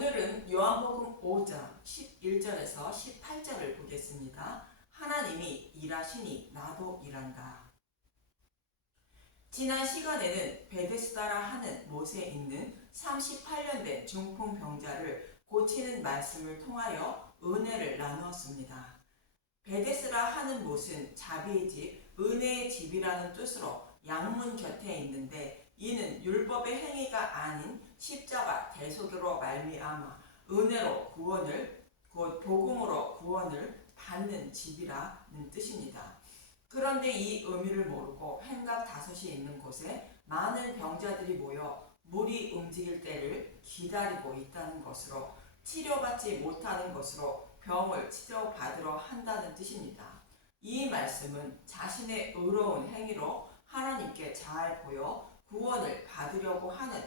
오늘은 요한복음 5장 11절에서 18절을 보겠습니다. 하나님이 일하시니 나도 일한다. 지난 시간에는 베데스다라 하는 못에 있는 38년 된 중풍병자를 고치는 말씀을 통하여 은혜를 나누었습니다. 베데스라 하는 못은 자비의 집, 은혜의 집이라는 뜻으로 양문 곁에 있는데 이는 율법의 행위가 아닌 십자가 대속으로 말미암아 은혜로 구원을 곧 복음으로 구원을 받는 집이라는 뜻입니다. 그런데 이 의미를 모르고 행각 5이 있는 곳에 많은 병자들이 모여 물이 움직일 때를 기다리고 있다는 것으로 치료받지 못하는 것으로 병을 치료받으러 한다는 뜻입니다. 이 말씀은 자신의 의로운 행위로 하나님께 잘 보여 구원을 받으려고 하는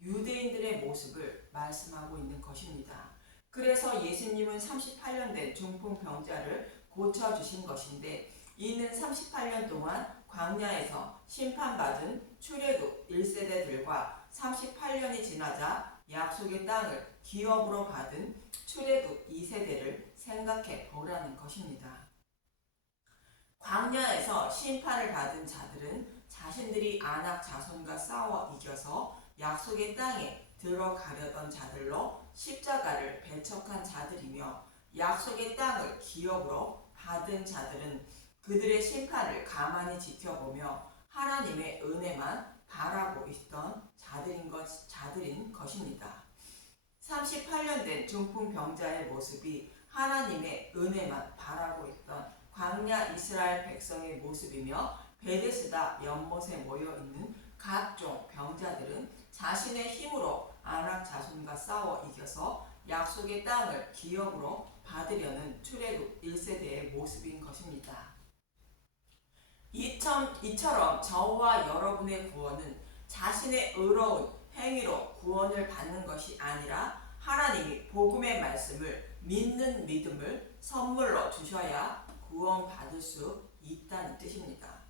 유대인들의 모습을 말씀하고 있는 것입니다. 그래서 예수님은 38년 된 중풍병자를 고쳐주신 것인데 이는 38년 동안 광야에서 심판받은 출애굽 1세대들과 38년이 지나자 약속의 땅을 기업으로 받은 출애굽 2세대를 생각해 보라는 것입니다. 광야에서 심판을 받은 자들은 자신들이 아낙 자손과 싸워 이겨서 약속의 땅에 들어가려던 자들로 십자가를 배척한 자들이며 약속의 땅을 기업으로 받은 자들은 그들의 심판을 가만히 지켜보며 하나님의 은혜만 바라고 있던 자들인 것입니다. 38년 된 중풍병자의 모습이 하나님의 은혜만 바라고 있던 광야 이스라엘 백성의 모습이며 베데스다 연못에 모여있는 각종 병자들은 자신의 힘으로 아낙 자손과 싸워 이겨서 약속의 땅을 기업으로 받으려는 출애굽 1세대의 모습인 것입니다. 이처럼 저와 여러분의 구원은 자신의 의로운 행위로 구원을 받는 것이 아니라 하나님이 복음의 말씀을 믿는 믿음을 선물로 주셔야 구원받을 수 있다는 뜻입니다.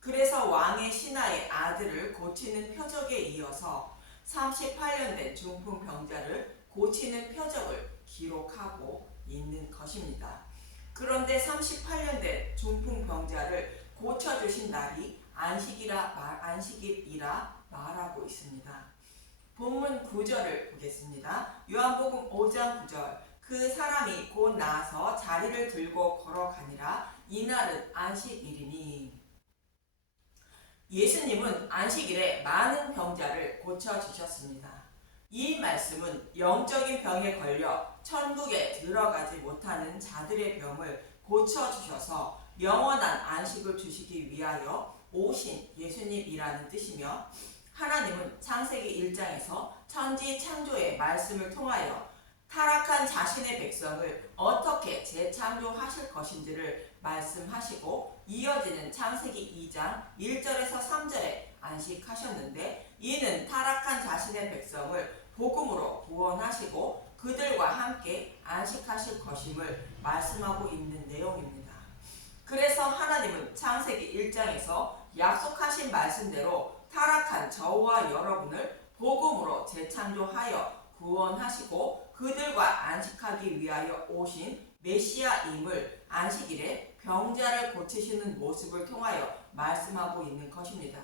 그래서 왕의 신하의 아들을 고치는 표적에 이어서 38년 된 중풍병자를 고치는 표적을 기록하고 있는 것입니다. 그런데 38년 된 중풍병자를 고쳐주신 날이 안식일이라 말하고 있습니다. 본문 9절을 보겠습니다. 요한복음 5장 9절 그 사람이 곧 나아서 자리를 들고 걸어가니라 이날은 안식일이니. 예수님은 안식일에 많은 병자를 고쳐주셨습니다. 이 말씀은 영적인 병에 걸려 천국에 들어가지 못하는 자들의 병을 고쳐주셔서 영원한 안식을 주시기 위하여 오신 예수님이라는 뜻이며 하나님은 창세기 1장에서 천지 창조의 말씀을 통하여 타락한 자신의 백성을 어떻게 재창조하실 것인지를 말씀하시고 이어지는 창세기 2장 1절에서 3절에 안식하셨는데 이는 타락한 자신의 백성을 복음으로 구원하시고 그들과 함께 안식하실 것임을 말씀하고 있는 내용입니다. 그래서 하나님은 창세기 1장에서 약속하신 말씀대로 타락한 저와 여러분을 복음으로 재창조하여 구원하시고 그들과 안식하기 위하여 오신 메시아임을 안식일에 병자를 고치시는 모습을 통하여 말씀하고 있는 것입니다.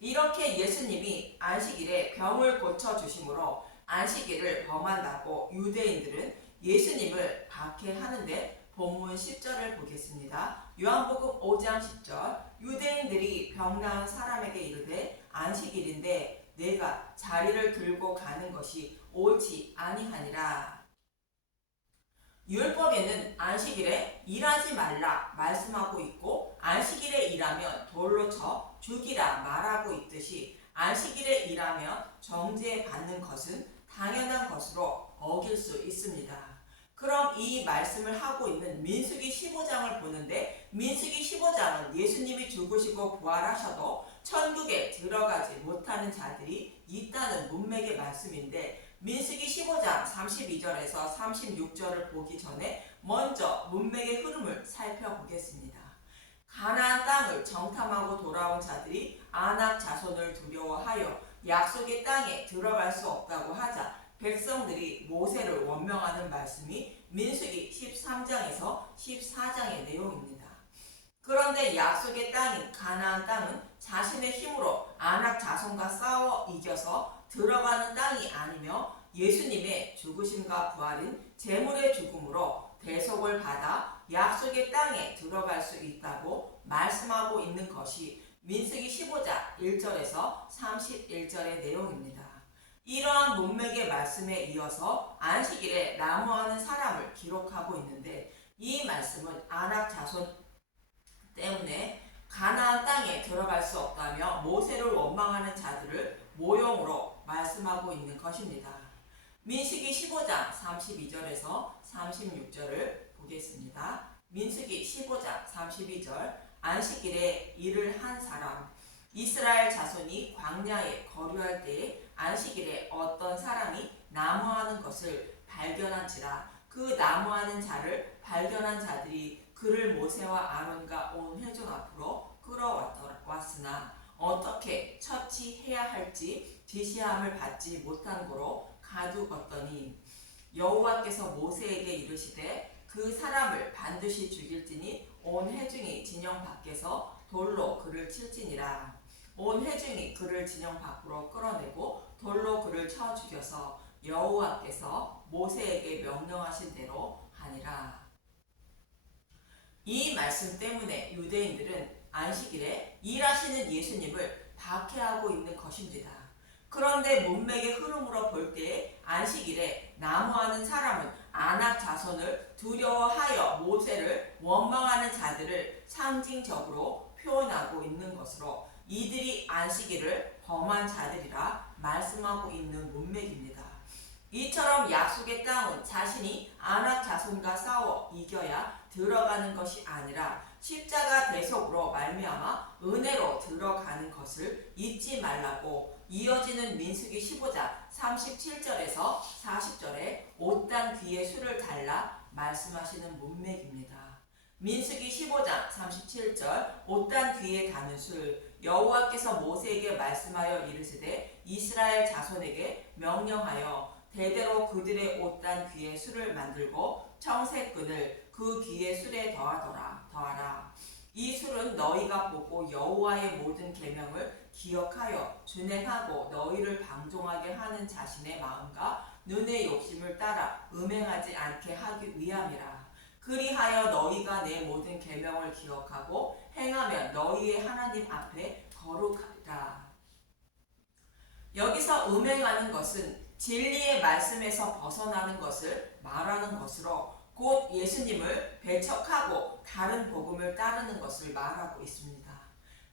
이렇게 예수님이 안식일에 병을 고쳐주심으로 안식일을 범한다고 유대인들은 예수님을 박해하는데 본문 10절을 보겠습니다. 요한복음 5장 10절 유대인들이 병 나은 사람에게 이르되 안식일인데 내가 자리를 들고 가는 것이 옳지 아니하니라. 율법에는 안식일에 일하지 말라 말씀하고 있고 안식일에 일하면 돌로 쳐 죽이라 말하고 있듯이 안식일에 일하면 정죄받는 것은 당연한 것으로 어길 수 있습니다. 그럼 이 말씀을 하고 있는 민수기 15장을 보는데 민수기 15장은 예수님이 죽으시고 부활하셔도 천국에 들어가지 못하는 자들이 있다는 문맥의 말씀인데 민수기 15장 32절에서 36절을 보기 전에 먼저 문맥의 흐름을 살펴보겠습니다. 가나안 땅을 정탐하고 돌아온 자들이 아낙 자손을 두려워하여 약속의 땅에 들어갈 수 없다고 하자 백성들이 모세를 원망하는 말씀이 민수기 13장에서 14장의 내용입니다. 그런데 약속의 땅인 가나안 땅은 자신의 힘으로 아낙 자손과 싸워 이겨서 들어가는 땅이 아니며 예수님의 죽으심과 부활인 제물의 죽음으로 대속을 받아 약속의 땅에 들어갈 수 있다고 말씀하고 있는 것이 민수기 15장 1절에서 31절의 내용입니다. 이러한 문맥의 말씀에 이어서 안식일에 나무하는 사람을 기록하고 있는데, 이 말씀은 아낙 자손 때문에 가나안 땅에 들어갈 수 없다며 모세를 원망하는 자들을 모형으로 말씀하고 있는 것입니다. 민수기 15장 32절에서 36절을 보겠습니다. 민수기 15장 32절. 안식일에 일을 한 사람. 이스라엘 자손이 광야에 거류할 때에 안식일에 어떤 사람이 나무하는 것을 발견한지라. 그 나무하는 자를 발견한 자들이 그를 모세와 아론과 온 회중 앞으로 끌어왔으나 어떻게 처치해야 할지 지시함을 받지 못한 고로 가두었더니, 여호와께서 모세에게 이르시되 그 사람을 반드시 죽일지니 온 회중이 진영 밖에서 돌로 그를 칠지니라. 온 회중이 그를 진영 밖으로 끌어내고 돌로 그를 쳐 죽여서 여호와께서 모세에게 명령하신 대로 하니라. 이 말씀 때문에 유대인들은 안식일에 일하시는 예수님을 박해하고 있는 것입니다. 그런데 문맥의 흐름으로 볼 때 안식일에 나무하는 사람은 아낙 자손을 두려워하여 모세를 원망하는 자들을 상징적으로 표현하고 있는 것으로 이들이 안식일을 범한 자들이라 말씀하고 있는 문맥입니다. 이처럼 약속의 땅은 자신이 아낙 자손과 싸워 이겨야 들어가는 것이 아니라 십자가 대속으로 말미암아 은혜로 들어가는 것을 잊지 말라고 이어지는 민수기 15장 37절에서 40절에 옷단 귀에 술을 달라 말씀하시는 문맥입니다. 민수기 15장 37절. 옷단 귀에 다는 술. 여호와께서 모세에게 말씀하여 이르시되 이스라엘 자손에게 명령하여 대대로 그들의 옷단 귀에 술을 만들고 청색끈을 그 귀에 술에 더하라. 이 술은 너희가 보고 여호와의 모든 계명을 기억하여 준행하고 너희를 방종하게 하는 자신의 마음과 눈의 욕심을 따라 음행하지 않게 하기 위함이라. 그리하여 너희가 내 모든 계명을 기억하고 행하면 너희의 하나님 앞에 거룩하리라. 여기서 음행하는 것은 진리의 말씀에서 벗어나는 것을 말하는 것으로 곧 예수님을 배척하고 다른 복음을 따르는 것을 말하고 있습니다.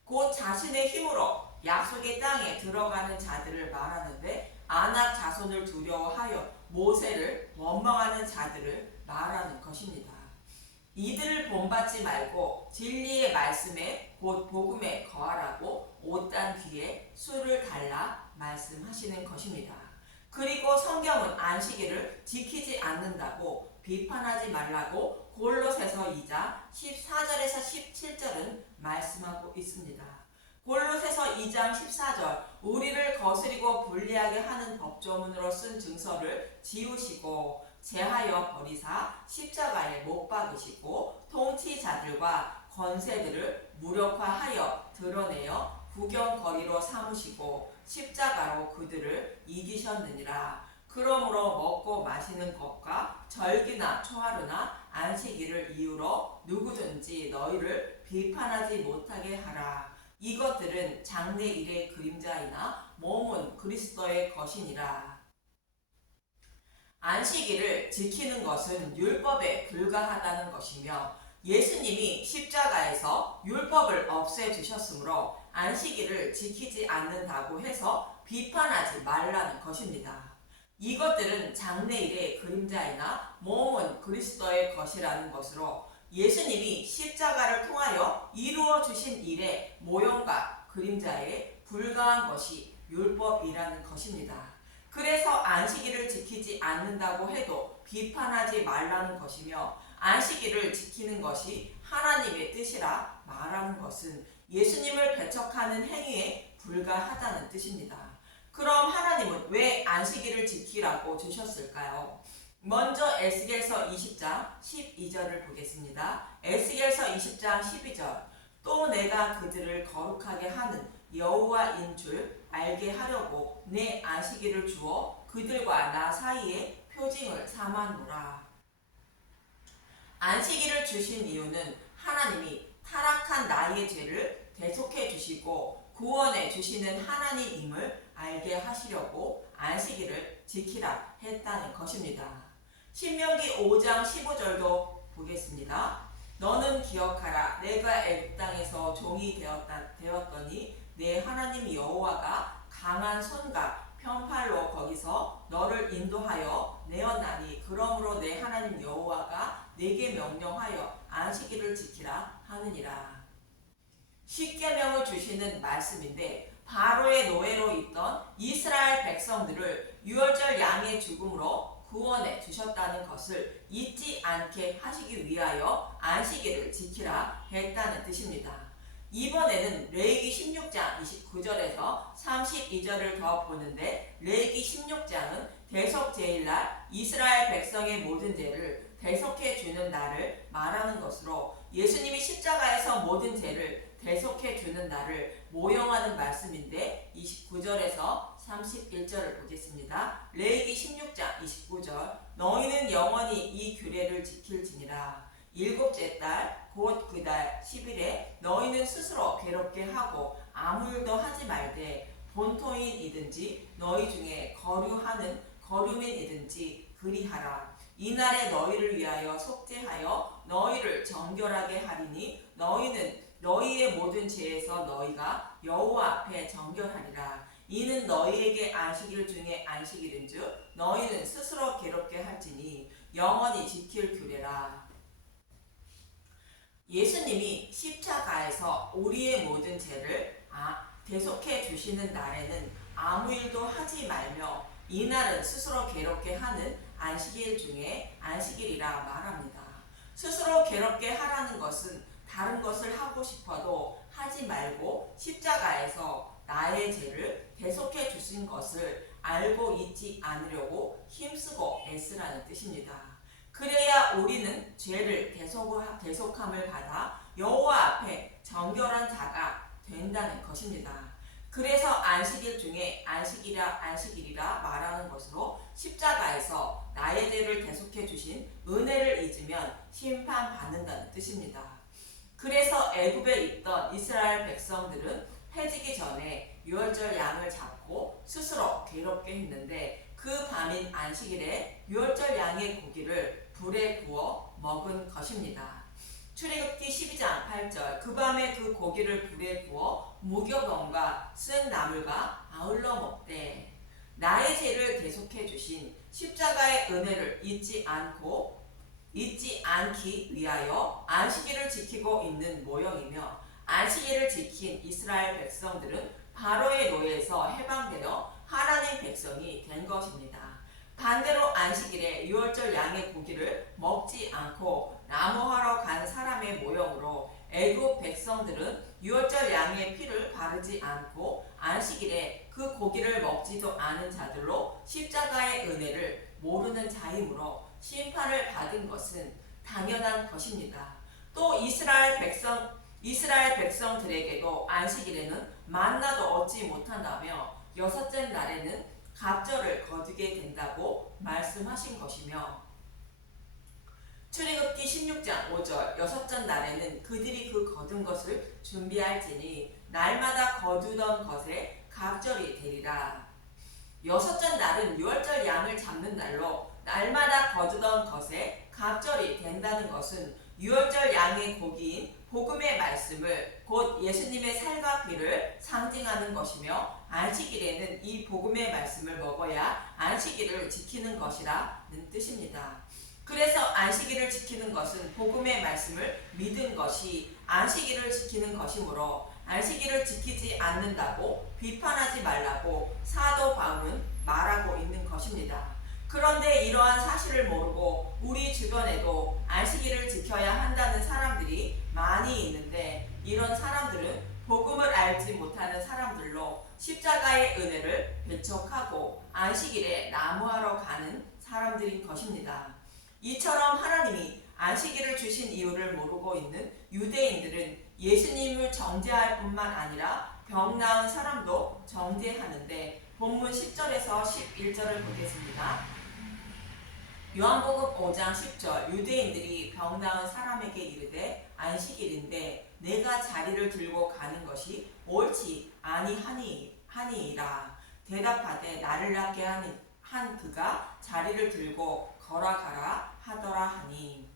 곧 자신의 힘으로 약속의 땅에 들어가는 자들을 말하는데, 아낙 자손을 두려워하여 모세를 원망하는 자들을 말하는 것입니다. 이들을 본받지 말고 진리의 말씀에 곧 복음에 거하라고 옷단 귀에 술을 달라 말씀하시는 것입니다. 그리고 성경은 안식일을 지키지 않는다고 비판하지 말라고 골로새서 2장 14절에서 17절은 말씀하고 있습니다. 골로새서 2장 14절. 우리를 거스리고 불리하게 하는 법조문으로 쓴 증서를 지우시고 제하여 버리사 십자가에 못 박으시고 통치자들과 권세들을 무력화하여 드러내어 구경거리로 삼으시고 십자가로 그들을 이기셨느니라. 그러므로 먹고 마시는 것과 절기나 초하루나 안식일을 이유로 누구든지 너희를 비판하지 못하게 하라. 이것들은 장래일의 그림자이나 몸은 그리스도의 것이니라. 안식일을 지키는 것은 율법에 불과하다는 것이며 예수님이 십자가에서 율법을 없애주셨으므로 안식일을 지키지 않는다고 해서 비판하지 말라는 것입니다. 이것들은 장래일의 그림자이나 몸은 그리스도의 것이라는 것으로 예수님이 십자가를 통하여 이루어 주신 일의 모형과 그림자에 불과한 것이 율법이라는 것입니다. 그래서 안식일을 지키지 않는다고 해도 비판하지 말라는 것이며, 안식일을 지키는 것이 하나님의 뜻이라 말하는 것은 예수님을 배척하는 행위에 불과하다는 뜻입니다. 그럼 하나님은 왜 안식일을 지키라고 주셨을까요? 먼저 에스겔서 20장 12절을 보겠습니다. 에스겔서 20장 12절. 또 내가 그들을 거룩하게 하는 여호와인 줄 알게 하려고 내 안식일을 주어 그들과 나 사이에 표징을 삼았노라. 안식일을 주신 이유는 하나님이 타락한 나의 죄를 대속해 주시고 구원해 주시는 하나님임을 알게 하시려고 안식일을 지키라 했다는 것입니다. 신명기 5장 15절도 보겠습니다. 너는 기억하라. 내가 애굽 땅에서 종이 되었더니 내 하나님 여호와가 강한 손과 편팔로 거기서 너를 인도하여 내었나니 그러므로 내 하나님 여호와가 내게 명령하여 안식일을 지키라 하느니라. 십계명을 주시는 말씀인데 바로의 노예로 있던 이스라엘 백성들을 유월절 양의 죽음으로 구원해 주셨다는 것을 잊지 않게 하시기 위하여 안식일을 지키라 했다는 뜻입니다. 이번에는 레위기 16장 29절에서 32절을 더 보는데 레위기 16장은 대속제일날 이스라엘 백성의 모든 죄를 대속해 주는 날을 말하는 것으로 예수님이 십자가에서 모든 죄를 대속해 주는 날을 모형하는 말씀인데 29절에서 31절을 보겠습니다. 레위기 16장 29절. 너희는 영원히 이 규례를 지킬지니라. 일곱째 달 곧 그 달 10일에 너희는 스스로 괴롭게 하고 아무 일도 하지 말되 본토인이든지 너희 중에 거류하는 거류민이든지 그리하라. 이날에 너희를 위하여 속죄하여 너희를 정결하게 하리니 너희는 너희의 모든 죄에서 너희가 여호와 앞에 정결하리라. 이는 너희에게 안식일 중에 안식일인즉 너희는 스스로 괴롭게 할지니 영원히 지킬 규례라. 예수님이 십자가에서 우리의 모든 죄를 대속해 주시는 날에는 아무 일도 하지 말며 이날은 스스로 괴롭게 하는 안식일 중에 안식일이라 말합니다. 스스로 괴롭게 하라는 것은 다른 것을 하고 싶어도 하지 말고 십자가에서 나의 죄를 대속해 주신 것을 알고 있지 않으려고 힘쓰고 애쓰라는 뜻입니다. 그래야 우리는 죄를 대속함을 받아 여호와 앞에 정결한 자가 된다는 것입니다. 그래서 안식일 중에 안식일이라 말하는 것으로 십자가에서 나의 죄를 대속해 주신 은혜를 잊으면 심판받는다는 뜻입니다. 그래서 애굽에 있던 이스라엘 백성들은 해지기 전에 유월절 양을 잡고 스스로 괴롭게 했는데 그 밤인 안식일에 유월절 양의 고기를 불에 구워 먹은 것입니다. 출애굽기 12장 8절. 그 밤에 그 고기를 불에 구워 무교병과 쓴 나물과 아울러 먹되. 나의 죄를 대속해 주신 십자가의 은혜를 잊지 않기 위하여 안식일을 지키고 있는 모형이며 안식일을 지킨 이스라엘 백성들은 바로의 노예에서 해방되어 하나님 백성이 된 것입니다. 반대로 안식일에 유월절 양의 고기를 먹지 않고 나무하러 간 사람의 모형으로 애굽 백성들은 유월절 양의 피를 바르지 않고 안식일에 그 고기를 먹지도 않은 자들로 십자가의 은혜를 모르는 자이므로 심판을 받은 것은 당연한 것입니다. 또 이스라엘 백성들에게도 안식일에는 만나도 얻지 못한다며 여섯째 날에는 갑절을 거두게 된다고 말씀하신 것이며 출애굽기 16장 5절. 여섯째 날에는 그들이 그 거둔 것을 준비할지니 날마다 거두던 것에 갑절이 되리라. 여섯째 날은 유월절 양을 잡는 날로 날마다 거두던 것에 갑절이 된다는 것은 유월절 양의 고기인 복음의 말씀을 곧 예수님의 살과 피를 상징하는 것이며 안식일에는 이 복음의 말씀을 먹어야 안식일을 지키는 것이라는 뜻입니다. 그래서 안식일을 지키는 것은 복음의 말씀을 믿은 것이 안식일을 지키는 것이므로 안식일을 지키지 않는다고 비판하지 말라고 사도 바울은 말하고 있는 것입니다. 그런데 이러한 사실을 모르고 우리 주변에도 안식일을 지켜야 한다는 사람들이 많이 있는데 이런 사람들은 복음을 알지 못한 못하는 사람들로 십자가의 은혜를 배척하고 안식일에 나무하러 가는 사람들인 것입니다. 이처럼 하나님이 안식일을 주신 이유를 모르고 있는 유대인들은 예수님을 정죄할 뿐만 아니라 병 나은 사람도 정죄하는데 본문 10절에서 11절을 보겠습니다. 요한복음 5장 10절 유대인들이 병 나은 사람에게 이르되 안식일인데 내가 자리를 들고 가는 것이 옳지 아니하니이라. 대답하되 나를 낫게 한 그가 자리를 들고 걸어가라 하더라 하니.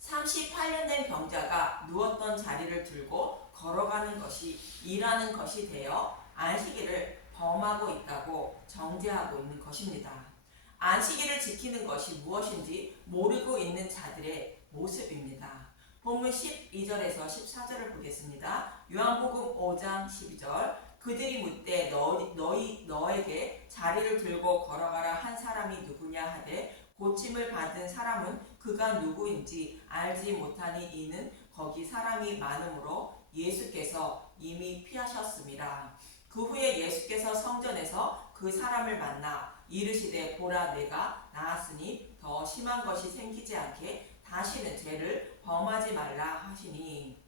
38년 된 병자가 누웠던 자리를 들고 걸어가는 것이 일하는 것이 되어 안식일을 범하고 있다고 정죄하고 있는 것입니다. 안식일을 지키는 것이 무엇인지 모르고 있는 자들의 모습입니다. 본문 12절에서 14절을 보겠습니다. 요한복음 5장 12절 그들이 묻되 너에게 자리를 들고 걸어가라 한 사람이 누구냐 하되 고침을 받은 사람은 그가 누구인지 알지 못하니 이는 거기 사람이 많으므로 예수께서 이미 피하셨음이라. 그 후에 예수께서 성전에서 그 사람을 만나 이르시되 보라 내가 나았으니 더 심한 것이 생기지 않게 다시는 죄를 범하지 말라 하시니.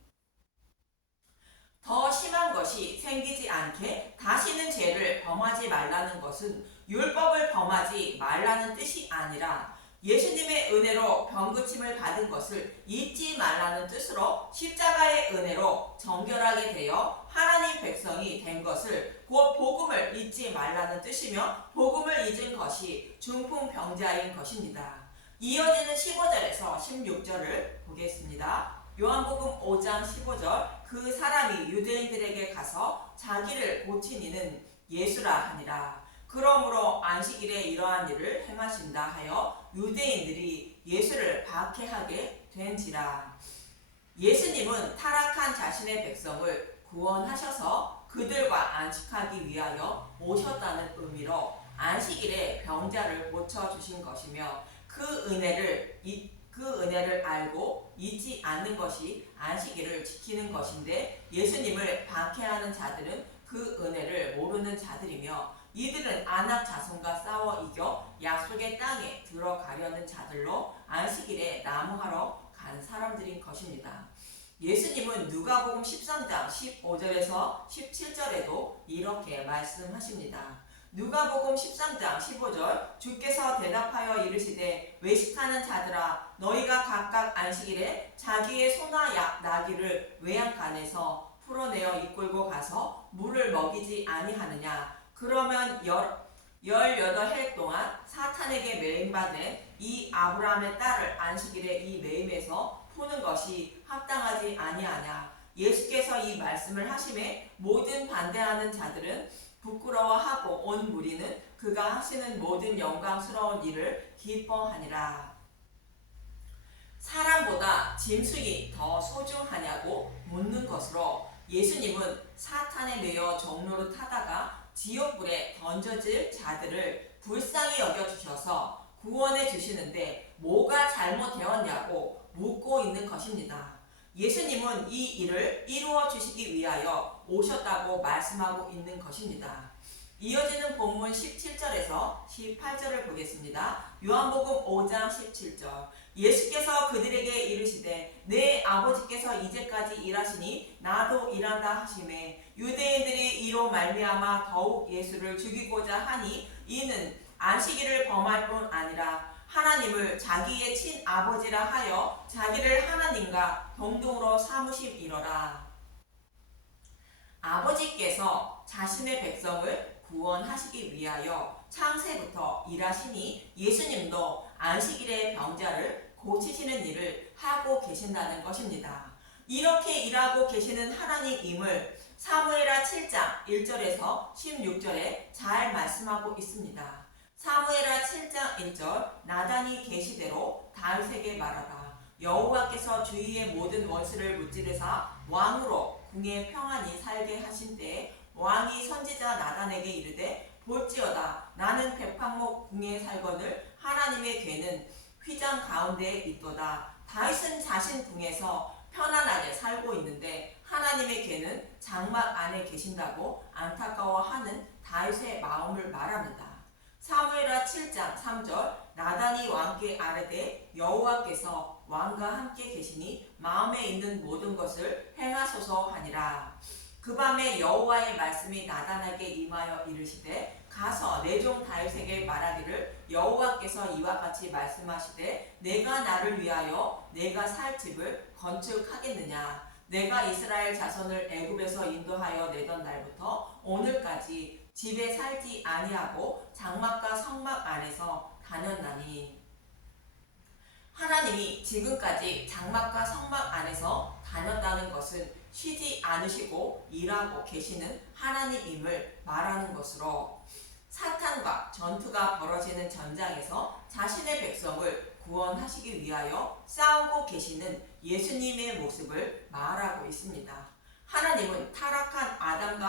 더 심한 것이 생기지 않게 다시는 죄를 범하지 말라는 것은 율법을 범하지 말라는 뜻이 아니라 예수님의 은혜로 병고침을 받은 것을 잊지 말라는 뜻으로 십자가의 은혜로 정결하게 되어 하나님 백성이 된 것을 곧 복음을 잊지 말라는 뜻이며 복음을 잊은 것이 중풍병자인 것입니다. 이어지는 15절에서 16절을 보겠습니다. 요한복음 5장 15절 그 사람이 유대인들에게 가서 자기를 고친 이는 예수라 하니라. 그러므로 안식일에 이러한 일을 행하신다 하여 유대인들이 예수를 박해하게 된지라. 예수님은 타락한 자신의 백성을 구원하셔서 그들과 안식하기 위하여 오셨다는 의미로 안식일에 병자를 고쳐주신 것이며 그 은혜를 알고 잊지 않는 것이 안식일을 지키는 것인데 예수님을 박해하는 자들은 그 은혜를 모르는 자들이며 이들은 아낙 자손과 싸워 이겨 약속의 땅에 들어가려는 자들로 안식일에 나무하러 간 사람들인 것입니다. 예수님은 누가복음 13장 15절에서 17절에도 이렇게 말씀하십니다. 누가복음 13장 15절 주께서 대답하여 이르시되 외식하는 자들아 너희가 각각 안식일에 자기의 소나 나귀를 외양간에서 풀어내어 이끌고 가서 물을 먹이지 아니하느냐. 그러면 18해 동안 사탄에게 매임받은 이 아브라함의 딸을 안식일에 이 매임에서 푸는 것이 합당하지 아니하냐. 예수께서 이 말씀을 하심에 모든 반대하는 자들은 부끄러워하고 온 무리는 그가 하시는 모든 영광스러운 일을 기뻐하니라. 사람보다 짐승이 더 소중하냐고 묻는 것으로 예수님은 사탄에 매여 종로를 타다가 지옥불에 던져질 자들을 불쌍히 여겨주셔서 구원해 주시는데 뭐가 잘못되었냐고 묻고 있는 것입니다. 예수님은 이 일을 이루어 주시기 위하여 오셨다고 말씀하고 있는 것입니다. 이어지는 본문 17절에서 18절을 보겠습니다. 요한복음 5장 17절 예수께서 그들에게 이르시되 내 아버지께서 이제까지 일하시니 나도 일한다 하시매 유대인들이 이로 말미암아 더욱 예수를 죽이고자 하니 이는 안식일을 범할 뿐 아니라 하나님을 자기의 친아버지라 하여 자기를 하나님과 동등으로 삼으심이로라. 아버지께서 자신의 백성을 구원하시기 위하여 창세부터 일하시니 예수님도 안식일의 병자를 고치시는 일을 하고 계신다는 것입니다. 이렇게 일하고 계시는 하나님임을 사무엘하 7장 1절에서 16절에 잘 말씀하고 있습니다. 사무엘하 7장 1절 나단이 계시대로 다윗에게 말하라. 여호와께서 주위의 모든 원수를 무찌르사 왕으로 궁에 평안히 살게 하신 때에 왕이 선지자 나단에게 이르되 볼지어다 나는 백향목 궁에 살거늘 하나님의 궤는 휘장 가운데에 있도다. 다윗은 자신 궁에서 편안하게 살고 있는데 하나님의 개는 장막 안에 계신다고 안타까워하는 다윗의 마음을 말합니다. 사무엘하 7장 3절 나단이 왕께 아뢰되 여호와께서 왕과 함께 계시니 마음에 있는 모든 것을 행하소서 하니라. 그 밤에 여호와의 말씀이 나단에게 임하여 이르시되 가서 내 종 다윗에게 말하기를 여호와께서 이와 같이 말씀하시되 내가 나를 위하여 내가 살 집을 건축하겠느냐. 내가 이스라엘 자손을 애굽에서 인도하여 내던 날부터 오늘까지 집에 살지 아니하고 장막과 성막 안에서 다녔나니. 하나님이 지금까지 장막과 성막 안에서 다녔다는 것은 쉬지 않으시고 일하고 계시는 하나님임을 말하는 것으로 사탄과 전투가 벌어지는 전장에서 자신의 백성을 구원하시기 위하여 싸우고 계시는 예수님의 모습을 말하고 있습니다. 하나님은 타락한 아담과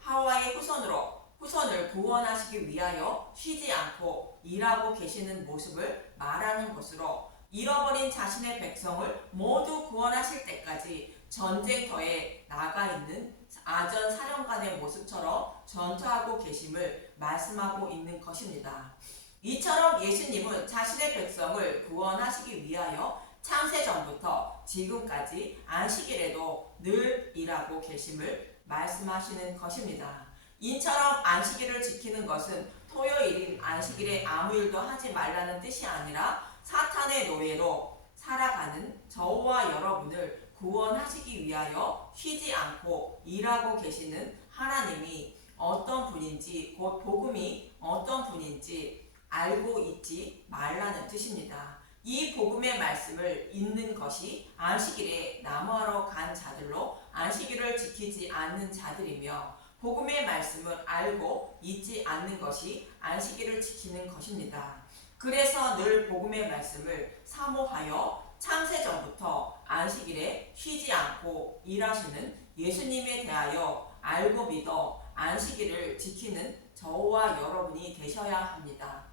하와의 후손을 구원하시기 위하여 쉬지 않고 일하고 계시는 모습을 말하는 것으로 잃어버린 자신의 백성을 모두 구원하실 때까지 전쟁터에 나가 있는 아전 사령관의 모습처럼 전투하고 계심을 말씀하고 있는 것입니다. 이처럼 예수님은 자신의 백성을 구원하시기 위하여 창세전부터 지금까지 안식일에도 늘 일하고 계심을 말씀하시는 것입니다. 이처럼 안식일을 지키는 것은 토요일인 안식일에 아무 일도 하지 말라는 뜻이 아니라 사탄의 노예로 살아가는 저와 여러분을 구원하시기 위하여 쉬지 않고 일하고 계시는 하나님이 어떤 분인지, 곧 복음이 어떤 분인지 알고 있지 말라는 뜻입니다. 이 복음의 말씀을 읽는 것이 안식일에 나무하러 간 자들로 안식일을 지키지 않는 자들이며 복음의 말씀을 알고 잊지 않는 것이 안식일을 지키는 것입니다. 그래서 늘 복음의 말씀을 사모하여 창세전부터 안식일에 쉬지 않고 일하시는 예수님에 대하여 알고 믿어 안식일을 지키는 저와 여러분이 되셔야 합니다.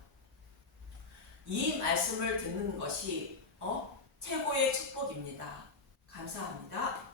이 말씀을 듣는 것이 최고의 축복입니다. 감사합니다.